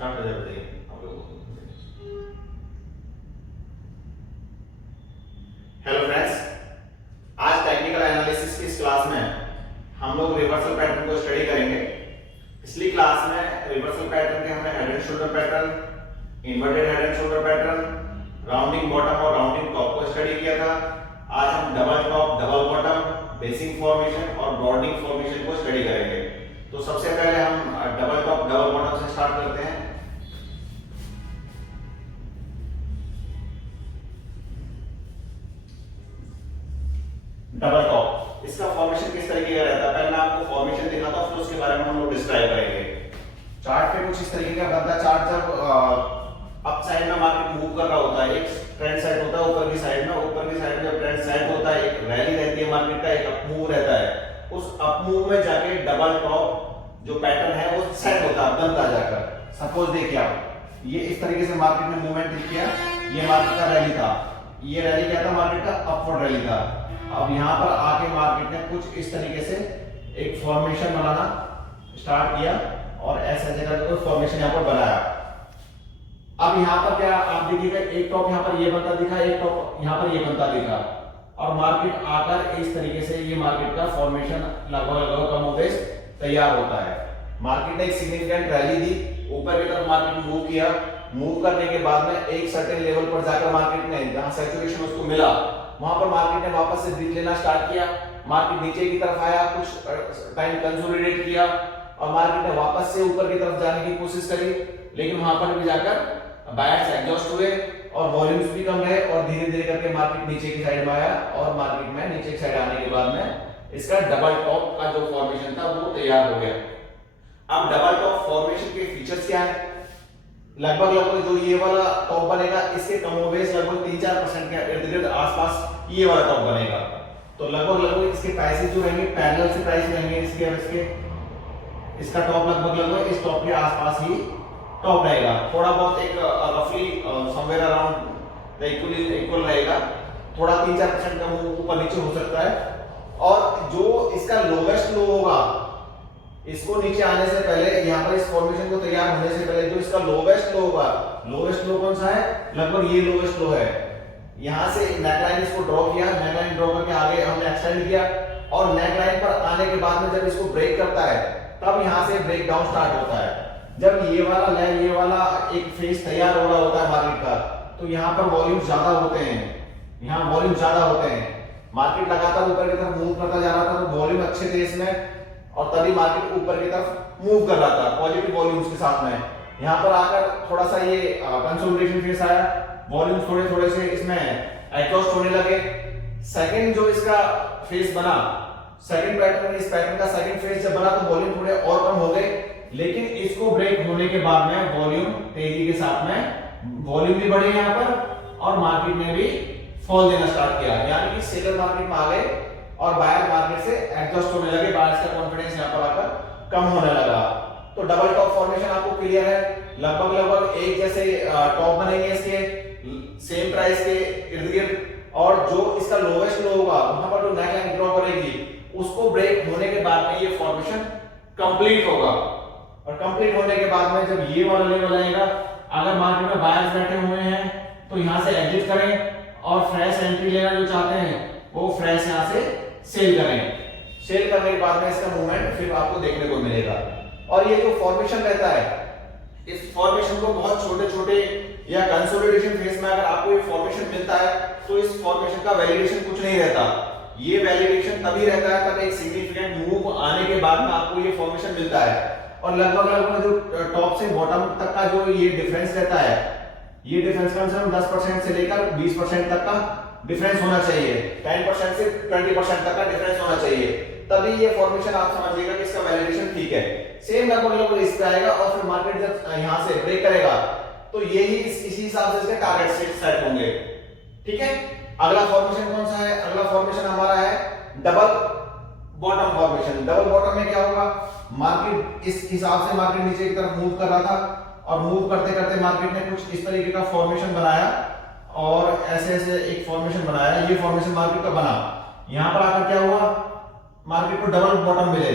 Start हो जाए बताइए आप लोगों को। हेलो फ्रेंड्स, आज टेक्निकल एनालिसिस की इस क्लास में हम लोग रिवर्सल पैटर्न को स्टडी करेंगे। पिछली क्लास में रिवर्सल पैटर्न के हमने head and shoulder pattern, inverted head and shoulder pattern, rounding bottom और राउंडिंग टॉप को स्टडी किया था। आज हम double top, double bottom, basic formation और ब्रॉडिंग फॉर्मेशन को स्टडी करेंगे। तो सबसे पहले हम डबल टॉप, डबल बॉटम से स्टार्ट करते हैं। डबल टॉप, इसका फॉर्मेशन किस तरीके का रहता है पहले मैं आपको फॉर्मेशन दिखाता हूं, फिर उसके बारे में हम लोग डिस्क्राइब करेंगे। चार्ट पे कुछ इस तरीके का बनता है। चार्ट जब अप साइड में मार्केट मूव कर रहा होता है, एक ट्रेंड सेट होता है ऊपर की साइड में, ऊपर की साइड में जब ट्रेंड सेट होता है, एक रैली रहती है मार्केट का, एक अप मूव रहता है। उस अप मूव में जाके डबल टॉप जो पैटर्न है वो सेट होता है, बनता जाकर। सपोज देखिए आप, ये इस तरीके से मार्केट ने मूवमेंट किया, ये मार्केट का रैली था, ये रैली क्या था, मार्केट का अपवर्ड रैली था। अब यहाँ पर आके मार्केट ने कुछ इस तरीके से एक फॉर्मेशन बनाना स्टार्ट किया और ऐसे जगह कोई फॉर्मेशन यहाँ पर बनाया। अब यहाँ पर क्या आप देखिएगा, एक टॉप यहाँ पर ये बनता दिखा, एक टॉप यहाँ पर ये बनता दिखा, और मार्केट आकर इस तरीके से ये मार्केट का फॉर्मेशन लगभग कमोबेश तैयार होता है। मार्केट ने एक सिग्निफिकेंट रैली दी, ऊपर की तरफ मार्केट मूव किया, मूव करने के बाद में एक सर्टेन लेवल पर जाकर मार्केट ने जहां सैचुरेशन उसको मिला, वहां पर मार्केट ने वापस से ब्रीच लेना स्टार्ट किया। मार्केट नीचे की तरफ आया, कुछ टाइम कंसोलिडेट किया और मार्केट ने वापस से ऊपर की तरफ जाने की कोशिश करी, लेकिन वहां पर भी जाकर बायर्स एग्जॉस्ट हुए और वॉल्यूम्स भी कम रहे और धीरे धीरे करके मार्केट नीचे की साइड में आया और मार्केट में नीचे की साइड आने के बाद में इसका डबल टॉप का जो फॉर्मेशन था वो तैयार हो गया। अब डबल टॉप फॉर्मेशन के फीचर्स क्या है? लगभग जो ये वाला टॉप बनेगा, इसके कमोबेश लगभग 3-4% के इर्द गिर्द आसपास ये वाला टॉप बनेगा। तो लगभग इसके प्राइसेस जो रहेंगे पैरेलल से प्राइस रहेंगे इसके इसका टॉप लगभग इस टॉप के आसपास ही टॉप रहेगा। थोड़ा बहुत एक रफली समवेयर अराउंड इक्वल रहेगा, थोड़ा 3-4% का ऊपर नीचे हो सकता है। और जो इसका लोवेस्ट लो होगा, इसको नीचे आने से पहले, यहाँ पर इस फॉर्मेशन को तैयार होने से पहले जो इसका लोवेस्ट लो होगा, लोवेस्ट लो कौन सा है, लगभग ये लोवेस्ट लो है। यहाँ से नेकलाइन इसको ड्रॉ किया, नेकलाइन ड्रॉ करके आगे हमने एक्सटेंड किया और नेकलाइन पर आने के बाद में जब इसको ब्रेक करता है तब यहाँ से ब्रेक डाउन स्टार्ट होता है। जब ये वाला एक फेज तैयार हो रहा होता है मार्केट का, तो यहाँ पर वॉल्यूम ज्यादा होते हैं, यहाँ वॉल्यूम ज्यादा होते हैं। मार्केट लगातार ऊपर की तरफ मूव करता जा रहा था, तो वॉल्यूम अच्छे थे इसमें और तभी मार्केट ऊपर की तरफ मूव कर रहा था पॉजिटिव वॉल्यूम्स के साथ में। यहाँ पर आकर थोड़ा सा ये कंसोलिडेशन फेज आया, वॉल्यूम्स थोड़े से इसमें एग्जॉस्ट होने लगे। सेकंड जो इसका फेज बना, सेकंड पैटर्न, इस पैटर्न का सेकंड फेज जब बना तो वॉल्यूम थोड़े और कम हो गए, लेकिन इसको ब्रेक होने के बाद में वॉल्यूम तेजी के साथ में वॉल्यूम भी बढ़े यहाँ पर और मार्केट ने भी फॉल देना स्टार्ट किया, यानी कि सेलर मार्केट में आ गए और बायर मार्केट से एडजस्ट होने लगे, बायर्स का कॉन्फिडेंस यहाँ पर आकर कम होने लगा। तो डबल टॉप फॉर्मेशन आपको क्लियर है, लगभग एक जैसे टॉप बनेंगे इसके सेम प्राइस के इर्द गिर्द, और जो इसका लोवेस्ट लो होगा वहां पर जो नेकलाइन ड्रॉ करेगी उसको ब्रेक होने के बाद में ये फॉर्मेशन कंप्लीट होगा। और कंप्लीट होने के बाद में जब ये वाला लेवल आएगा, अगर मार्केट में बायर्स बैठे हुए हैं तो यहां से एग्जिट करें और फ्रेश एंट्री लेना जो चाहते हैं वो फ्रेश यहां से सेल करें। सेल करने के बाद में इसका मूवमेंट फिर आपको देखने को मिलेगा। और ये जो फॉर्मेशन रहता है, इस फॉर्मेशन को बहुत छोटे या कंसोलिडेशन फेज में अगर आपको ये फॉर्मेशन मिलता है तो इस फॉर्मेशन का वैलिडेशन कुछ नहीं रहता। ये वैलिडेशन तभी रहता है तब एक सिग्निफिकेंट मूव आने के बाद में आपको ये फॉर्मेशन मिलता है। और लगभग जो टॉप से बॉटम तक का जो ये डिफरेंस रहता है, ये डिफरेंस कम से कम 10% से लेकर 20% तक का डिफरेंस होना चाहिए, 10% से 20% तक का डिफरेंस होना चाहिए, तभी ये फॉर्मेशन आप समझिएगा कि इसका वैलिडेशन ठीक है। सेम लगभग इस पे आएगा और फिर मार्केट जब यहां से ब्रेक करेगा तो यही इसी हिसाब से इसके टारगेट सेट होंगे। ठीक है, अगला फॉर्मेशन कौन सा है? अगला फॉर्मेशन हमारा है double bottom formation. Double bottom में क्या होगा, मार्केट इस हिसाब से मार्केट नीचे की तरफ मूव कर रहा था और मूव करते करते मार्केट ने कुछ इस तरीके का फॉर्मेशन बनाया और ऐसे एक फॉर्मेशन बनाया, ये फॉर्मेशन मार्केट का बना। यहां पर आकर क्या हुआ, मार्केट को डबल बॉटम मिले,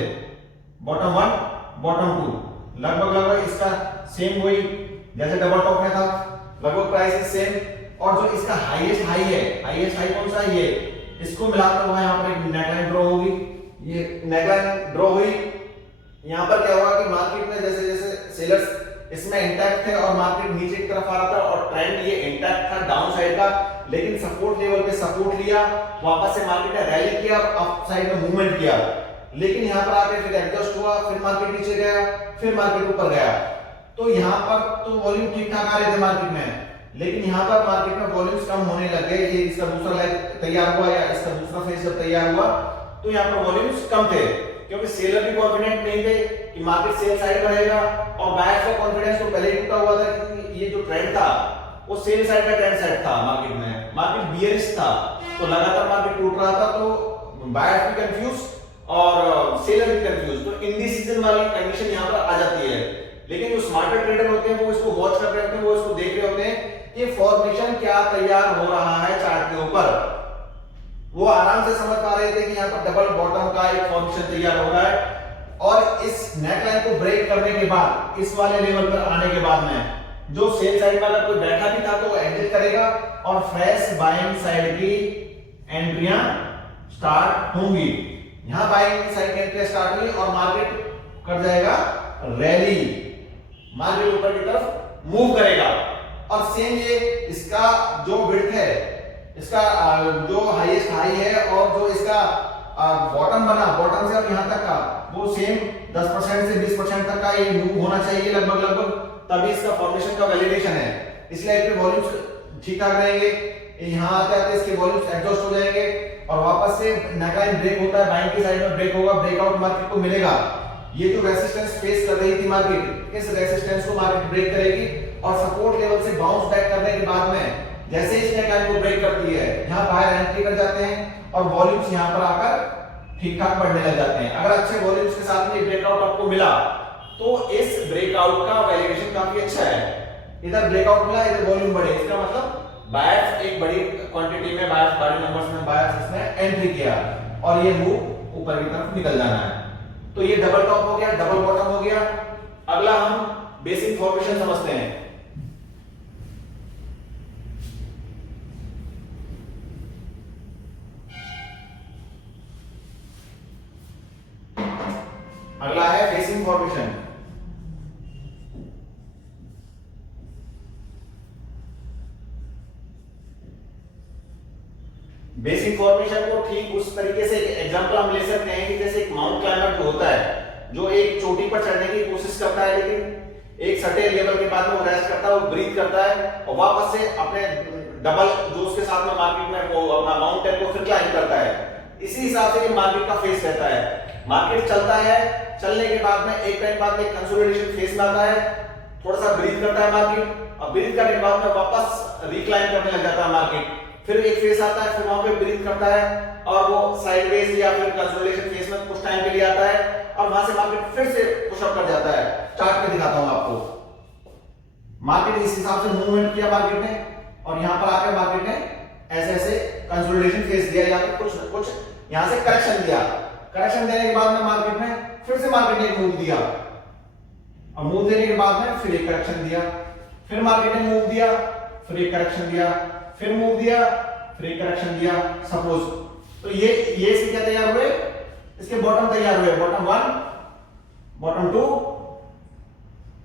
बॉटम 1 बॉटम 2, लगभग इसका सेम वही जैसे डबल टॉप में था, लगभग प्राइस इज सेम। और जो इसका हाईएस्ट हाई है, हाईएस्ट हाई कौन सा है, ये, इसको मिलाकर वहां यहाँ पर एक नेकलाइन ड्रॉ होगी, ये नेकलाइन ड्रॉ हुई। यहाँ पर क्या हुआ कि मार्केट में जैसे जैसे सेलर्स इसमें इंटैक्ट थे और मार्केट नीचे की तरफ आ रहा था और ट्रेंड ये इंटैक्ट था डाउन साइड का, लेकिन सपोर्ट लेवल पे सपोर्ट लिया, वापस से मार्केट ने रैली किया, अप साइड में मूवमेंट किया, लेकिन यहाँ पर आके फिर एडजस्ट हुआ, फिर मार्केट नीचे गया, फिर मार्केट ऊपर गया। तो यहाँ पर तो वॉल्यूम ठीक ठाक आ रहे थे मार्केट में, लेकिन यहाँ पर मार्केट में वॉल्यूम्स कम होने लग गए। ये इसका दूसरा लेग तैयार हुआ या इसका दूसरा फेज जब तैयार हुआ तो यहाँ पर वॉल्यूम्स कम थे, क्योंकि सेलर भी कॉन्फिडेंट नहीं थे कि मार्केट सेल साइड बढ़ेगा, और बायर्स का कॉन्फिडेंस तो पहले ही टूटा हुआ था कि ये जो ट्रेंड था वो सेल साइड का ट्रेंड सेट था मार्केट में, मार्केट बियरिश था, तो लगातार मार्केट टूट रहा था, तो बायर्स भी कंफ्यूज और सेलर भी कंफ्यूज, तो इंडिसीजन वाली कंडीशन यहाँ पर आ जाती है। लेकिन जो स्मार्टर ट्रेडर होते हैं वो इसको वॉच कर रहे होते हैं, वो इसको देख रहे होते हैं कि फॉर्मेशन क्या तैयार हो रहा है चार्ट के ऊपर, वो आराम से समझ पा रहे थे कि यहाँ पर डबल बॉटम का एक फॉर्मेशन तैयार हो रहा है, और इस नेकलाइन को ब्रेक करने के बाद, इस वाले लेवल पर आने के बाद में जो सेल साइड वाला कोई बैठा भी था तो वो एग्जिट करेगा और फ्रेश बाइंग साइड की एंट्रियां स्टार्ट होंगी। यहां बाइंग साइड की एंट्रियां स्टार्ट हुई और मार्केट कर जाएगा रैली, मार्केट ऊपर की तरफ मूव करेगा। और सेम ये इसका जो विड्थ है, इसका जो हाईएस्ट हाई है और जो इसका बॉटम बना, बॉटम से अब यहां तक का वो सेम 10% से 20% तक का ये मूव होना चाहिए लगभग, तभी इसका फॉर्मेशन का वैलिडेशन है। इसलिए इसके वॉल्यूम्स ठीक ठाक रहेंगे, यहां आते आते इसके वॉल्यूम्स एडजस्ट हो जाएंगे और वापस से नेकलाइन ब्रेक होता है, बाइंग की साइड में ब्रेक होगा, ब्रेकआउट मार्केट को मिलेगा। ये जो रेजिस्टेंस फेस कर रही थी मार्केट, इस रेजिस्टेंस को मार्केट ब्रेक करेगी और सपोर्ट लेवल से बाउंस बैक करने के बाद में जैसे इस नेकलाइन को ब्रेक करती है, यहां बाहर एंट्री कर जाते हैं और वॉल्यूम्स यहां पर आकर ठीक ठाक बढ़ने लग जाते हैं। अगर अच्छे वॉल्यूम्स के साथ में ब्रेकआउट आपको मिला तो इस ब्रेकआउट का वैल्यूएशन काफी अच्छा है। इधर ब्रेकआउट मिला, इधर वॉल्यूम बढ़े, इसका मतलब बायर्स एक बड़ी क्वांटिटी में, बायर्स बड़े नंबर्स में बायर्स इसने एंट्री किया और ये मूव ऊपर की तरफ निकल जाना है। तो ये डबल टॉप हो गया, डबल बॉटम हो गया। अगला हम बेसिक फॉर्मेशन समझते हैं। अगला है बेसिक फॉर्मेशन। बेसिक फॉर्मेशन को ठीक उस तरीके से एग्जांपल हम ले सकते हैं कि जैसे एक माउंट क्लाइंबर जो होता है, जो एक चोटी पर चढ़ने की कोशिश करता है, लेकिन एक सर्टेन लेवल के बाद में वो रेस्ट करता है, वो ब्रीथ करता है और वापस से अपने डबल जो उसके साथ में मार्केट में वो अपना माउंटेन को फिर क्लाइंब करता है। इसी हिसाब से मार्केट का फेस रहता है। मार्केट चलता है, चलने के बाद में एक टाइम बाद में कंसोलिडेशन फेस में आता है, थोड़ा सा ब्रीथ करता है मार्केट और ब्रीथ करने के बाद में वापस रिक्लाइन करने लग जाता है मार्केट, फिर एक फेस आता है, फिर वहां पे ब्रीथ करता है और वो साइडवेज या फिर कंसोलिडेशन फेस में कुछ टाइम के लिए आता है और वहां से मार्केट फिर से पुश अप कर जाता है। चार्ट पे दिखाता हूं आपको। मार्केट इस हिसाब से मूवमेंट किया मार्केट ने और यहां पर आकर मार्केट ने ऐसे ऐसे कंसोलिडेशन फेस दिया या फिर कुछ यहां से करेक्शन दिया। करेक्शन देने के बाद में मार्केट में फिर से मार्केट ने एक मूव दिया और मूव देने के बाद में फिर एक करेक्शन दिया, फिर मार्केट ने मूव दिया, फिर एक करेक्शन दिया, फिर मूव दिया, फिर एक करेक्शन दिया। सपोज तो ये इसके क्या तैयार हुए, इसके बॉटम तैयार हुए, बॉटम 1, बॉटम 2,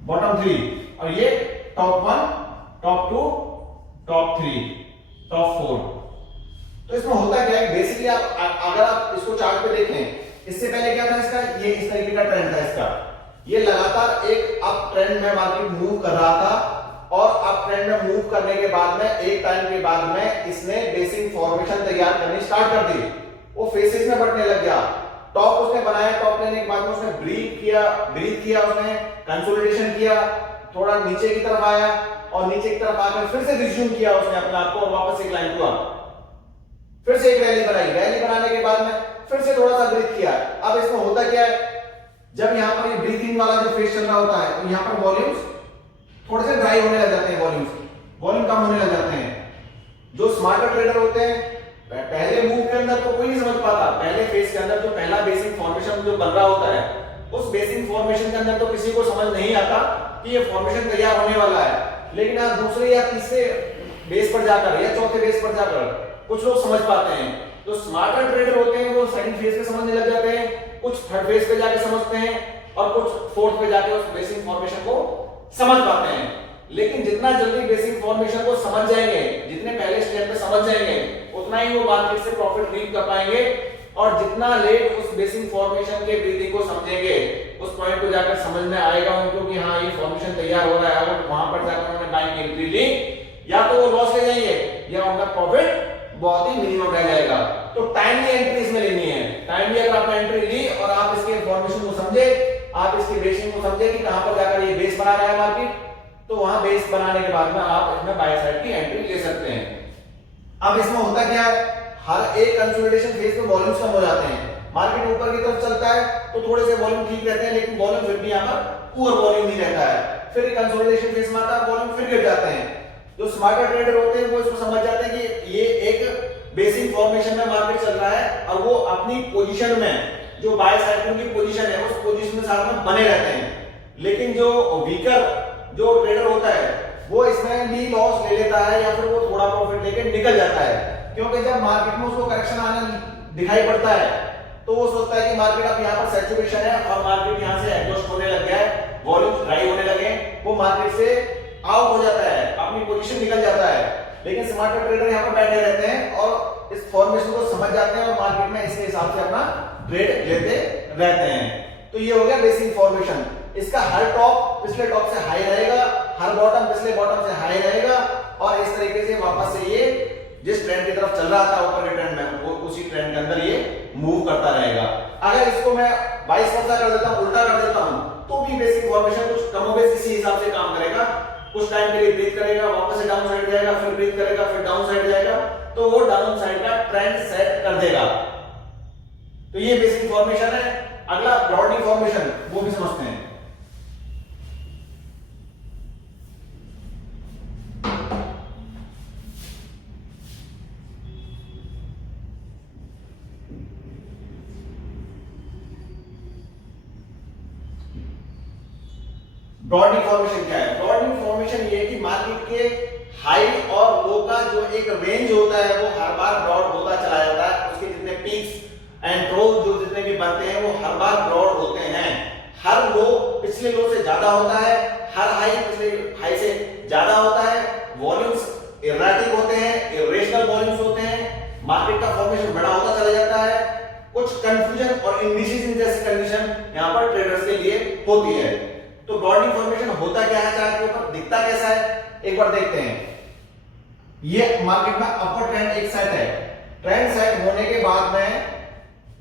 बॉटम 3 और ये टॉप 1, टॉप 2, टॉप 3, टॉप 4। तो इसमें होता क्या है, बेसिकली अगर आप इसको चार्ट पे देखें, इससे पहले क्या था इसका, ये इस तरीके का ट्रेंड था इसका, ये लगातार एक अप ट्रेंड में मार्केट मूव कर रहा था और अप ट्रेंड में मूव करने के बाद में एक टाइम के बाद में इसने बेसिक फॉर्मेशन तैयार करनी स्टार्ट कर दी। वो फेसेस में बढ़ने लग गया, टॉप उसने बनाया, टॉप लेने के बाद में उसने ब्रीथ किया उसने कंसोलिडेशन किया, थोड़ा नीचे की तरफ आया और नीचे की तरफ आकर फिर से रिज्यूम किया उसने अपने आप को और वापस से क्लाइंब हुआ, फिर से एक रैली बनाई, रैली बनाने के बाद में फिर से थोड़ा सा ब्रीथ किया। अब इसमें होता क्या है, जब यहां पर ये ब्रीथिंग वाला जो फेज चल रहा होता है तो यहां पर वॉल्यूम्स थोड़े से ड्राई होने लग जाते हैं, वॉल्यूम कम होने लग जाते हैं। जो स्मार्टर ट्रेडर होते हैं पहले मूव के अंदर तो कोई नहीं समझ पाता, पहले फेज के अंदर जो पहला बेसिक फॉर्मेशन जो बन रहा होता है उस बेसिक फॉर्मेशन के अंदर तो किसी को समझ नहीं आता कि ये फॉर्मेशन तैयार होने वाला है, लेकिन आप दूसरे या तीसरे बेस पर जाकर या चौथे बेस पर जाकर कुछ लोग समझ पाते हैं। जो स्मार्टर ट्रेडर होते हैं वो सेकंड फेज पे समझने लग जाते हैं, कुछ थर्ड फेज पे जाके समझते हैं और कुछ फोर्थ पे जाके उस बेसिक फॉर्मेशन को समझ पाते हैं। लेकिन जितना जल्दी बेसिक फॉर्मेशन को समझ जाएंगे, जितने पहले स्टेप पे समझ जाएंगे, उतना ही वो मार्केट से प्रॉफिट रीप कर पाएंगे। और जितना लेट उस बेसिक फॉर्मेशन के ब्रीथिंग को समझेंगे, उस पॉइंट को जाकर समझ में आएगा उनको कि हाँ ये फॉर्मेशन तैयार हो रहा है, अगर वहां पर जाकर उन्होंने बाइंग की एंट्री ली, या तो वो लॉस ले जाएंगे या उनका प्रॉफिट बहुत ही मिनिमम रह जाएगा। तो टाइमली एंट्री इसमें लेनी है। टाइमली अगर आपने एंट्री ली और आप इसके फॉर्मेशन को समझे, आप इसके बेसिंग को समझे कि कहां पर जाकर ये बेस बना रहा है मार्केट, तो वहां बेस बनाने के बाद में आप इसमें बाय साइड की एंट्री ले सकते हैं। अब इसमें होता क्या है, हर एक कंसोलिडेशन फेज में वॉल्यूम्स कम हो जाते हैं। मार्केट ऊपर की तरफ चलता है तो थोड़े से वॉल्यूम ठीक रहते हैं, लेकिन वॉल्यूम फिर भी यहां पर पुअर वॉल्यूम ही रहता है। फिर कंसोलिडेशन फेज में आता है, वॉल्यूम फिर गिर जाते हैं। जो स्मार्टर ट्रेडर होते हैं वो इसको समझ जाते हैं कि ये एक बेसिक फॉर्मेशन में मार्केट चल रहा है और वो अपनी पोजीशन में, जो बाय साइड की पोजीशन है, उस पोजीशन में साथ में बने रहते हैं। लेकिन जो वीकर जो ट्रेडर होता है वो इसमें भी लॉस ले लेता है या फिर वो थोड़ा प्रॉफिट लेके निकल जाता है, क्योंकि जब मार्केट में उसको करेक्शन आना दिखाई पड़ता है तो वो सोचता है कि मार्केट अब यहाँ पर सैचुरेशन है और मार्केट यहाँ से एग्जॉस्ट होने लग गया है, वॉल्यूम ड्राई होने लगे, वो मार्केट से आउट हो जाता है, अपनी पोजीशन निकल जाता है। लेकिन स्मार्टर ट्रेडर यहाँ पर बैठे रहते हैं और इस फॉर्मेशन को समझ जाते हैं और मार्केट में इसके हिसाब से अपना ट्रेड लेते रहते हैं। तो ये हो गया बेसिक फॉर्मेशन। इसका हर टॉप पिछले टॉप से हाई रहेगा, हर बॉटम पिछले बॉटम से हाई रहेगा और इस तरीके से वापस से ये जिस ट्रेंड की तरफ चल रहा था ऊपर के ट्रेंड में, वो उसी ट्रेंड के अंदर ये मूव करता रहेगा। अगर इसको मैं वाइस वर्सा कर देता हूं, उल्टा कर देता हूं, तो भी बेसिक फॉर्मेशन कुछ कमोबेश इसी हिसाब से काम करेगा। कुछ टाइम के लिए ब्रीथ करेगा, वापस से डाउन साइड जाएगा, फिर ब्रीथ करेगा, फिर डाउन साइड जाएगा, तो वो डाउन साइड का ट्रेंड सेट कर देगा। तो ये बेसिक फॉर्मेशन है। अगला ब्रॉडनिंग फॉर्मेशन, वो भी समझते हैं। ब्रॉडनिंग फॉर्मेशन क्या है? ब्रॉडनिंग फॉर्मेशन ये है कि मार्केट के हाई और लो का जो एक रेंज होता है वो हर बार ब्रॉड होता चला जाता है। उसके जितने पीक्स एंड ट्रोल जो जितने भी बनते हैं वो हर बार ब्रॉड होते हैं। हर लो पिछले लो से ज्यादा होता है, हर हाई पिछले हाई से ज्यादा होता है। वॉल्यूम्स इररेटिक होते हैं, इरेशनल वॉल्यूम्स होते हैं। मार्केट का फॉर्मेशन बड़ा होता चला जाता है। कुछ कंफ्यूजन और इंडिसीजन जैसी कंडीशन यहां पर ट्रेडर्स के लिए होती है। तो ब्रॉडनिंग फॉर्मेशन होता क्या है, चार्ट के ऊपर दिखता कैसा है, एक बार देखते हैं। ये मार्केट में अपर ट्रेंड एक सेट है। ट्रेंड सेट होने के बाद में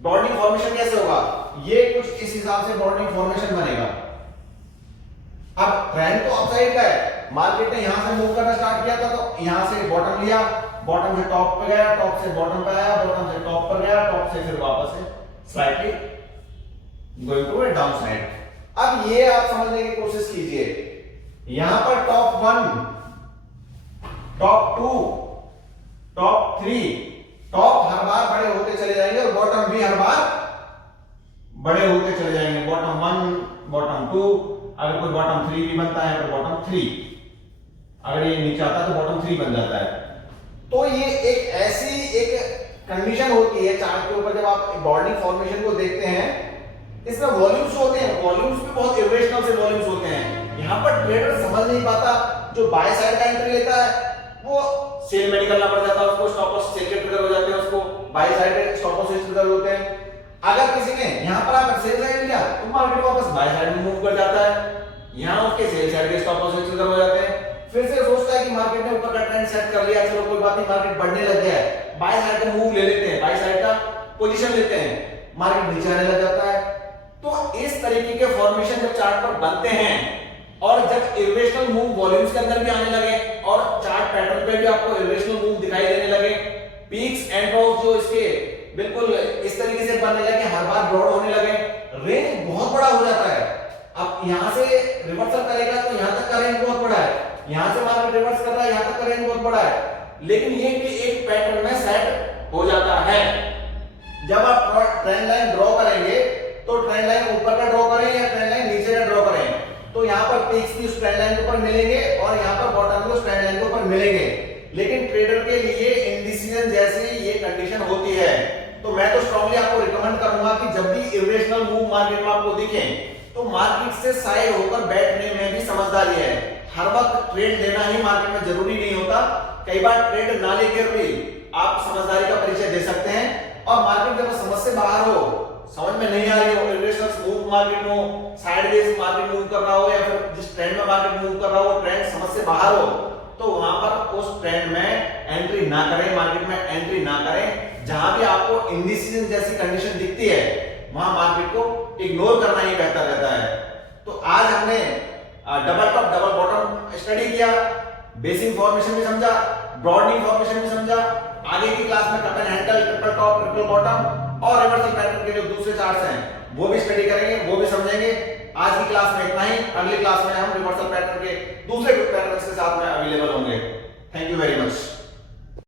ब्रॉडनिंग फॉर्मेशन कैसे होगा, ये कुछ इस हिसाब से ब्रॉडनिंग फॉर्मेशन बनेगा। अब ट्रेंड तो अपसाइड का है, मार्केट ने यहां से मूव करना स्टार्ट किया था तो यहां से बॉटम लिया, बॉटम से टॉप पे गया, टॉप से बॉटम पे आया, बॉटम से टॉप पर गया, टॉप से फिर वापस से slightly going to a down side. अब ये आप समझने की कोशिश कीजिए, यहां पर टॉप 1, टॉप 2, टॉप 3, टॉप हर बार बड़े होते चले जाएंगे और बॉटम भी हर बार बड़े होते चले जाएंगे। बॉटम 1, बॉटम 2, अगर कोई बॉटम 3 भी बनता है तो बॉटम 3, अगर ये नीचे आता है तो बॉटम 3 बन जाता है। तो ये एक ऐसी एक कंडीशन होती है चार्ट के ऊपर। जब आप ब्रॉडनिंग फॉर्मेशन को देखते हैं, इसमें वॉल्यूम्स होते हैं, वॉल्यूम्स भी बहुत इरेशनल से वॉल्यूम्स होते हैं। यहां पर ट्रेडर समझ नहीं पाता, जो बाय साइड का एंट्री लेता है वो सेल में निकलना पड़ जाता है, उसको स्टॉप लॉस सेल के ट्रिगर हो जाते हैं, उसको बाय साइड स्टॉप लॉस से ट्रिगर होते हैं। अगर किसी ने यहां पर आकर सेल साइड लिया तो मार्केट वापस बाय साइड में मूव कर जाता है, यहां उसके सेल साइड के स्टॉप लॉस से ट्रिगर हो जाते हैं। फिर से सोचता है कि मार्केट ने ऊपर का ट्रेंड सेट कर लिया, चलो कोई बात नहीं, मार्केट बढ़ने लग गया है, बाय साइड का मूव ले लेते हैं, बाय साइड का पोजीशन लेते हैं, मार्केट नीचे आने लग जाता है। तो इस तरीके के फॉर्मेशन जब चार्ट पर बनते हैं और जब इरेशनल मूव वॉल्यूम्स के अंदर भी आने लगे और चार्ट पैटर्न पे भी आपको इरेशनल मूव दिखाई देने लगे, पीक्स एंड ट्रॉफ्स जो इसके बिल्कुल इस तरीके से बनने लगे, हर बार ब्रॉड होने लगे, रेंज बहुत बड़ा हो जाता है। अब यहां से रिवर्सल करेगा तो यहां तक का रेंज बहुत बड़ा है, यहां से मार्केट रिवर्स कर रहा है, यहां तक का रेंज बहुत बड़ा है, लेकिन ये भी एक पैटर्न में सेट हो जाता है। जब आप ट्रेंड लाइन ड्रॉ करेंगे तो ट्रेंड लाइन ऊपर का ड्रॉ करें या ट्रेंड लाइन नीचे का ड्रॉ करें, तो यहां पर पीक्स भी उस ट्रेंड लाइन के ऊपर मिलेंगे और यहाँ पर बॉटम भी उस ट्रेंड लाइन के ऊपर मिलेंगे। लेकिन ट्रेडर के लिए इंडिसीजन जैसी ये कंडीशन होती है, तो मैं तो स्ट्रांगली आपको रिकमेंड करूंगा कि जब भी इरेशनल मूव मार्केट में आपको दिखे तो मार्केट से साइड होकर बैठने में भी समझदारी है। हर वक्त ट्रेड लेना ही मार्केट में जरूरी नहीं होता, कई बार ट्रेड ना लेकर भी आप समझदारी का परिचय दे सकते हैं। और मार्केट जब समझ से बाहर हो, समझ में नहीं आ रही हो, इरेशनल मूव मार्केट में साइडवेज मार्केट मूव कर रहा हो या फिर जिस ट्रेंड में मार्केट मूव कर रहा हो ट्रेंड समझ से बाहर हो, तो वहां पर उस ट्रेंड में एंट्री ना करें, मार्केट में एंट्री ना करें। जहां भी आपको इंडिसीजन जैसी कंडीशन दिखती है वहां मार्केट को इग्नोर करना ही बेहतर रहता है। तो आज हमने double top double bottom study किया, बेसिक फॉर्मेशन भी समझा, ब्रॉडनिंग फॉर्मेशन भी समझा। आगे की क्लास में cup and handle, triple top, triple bottom और रिवर्सल पैटर्न के जो दूसरे चार्ट्स हैं वो भी स्टडी करेंगे, वो भी समझेंगे। आज की क्लास में इतना ही, अगली क्लास में हम रिवर्सल पैटर्न के दूसरे पैटर्न्स के साथ में अवेलेबल होंगे। Thank you very much.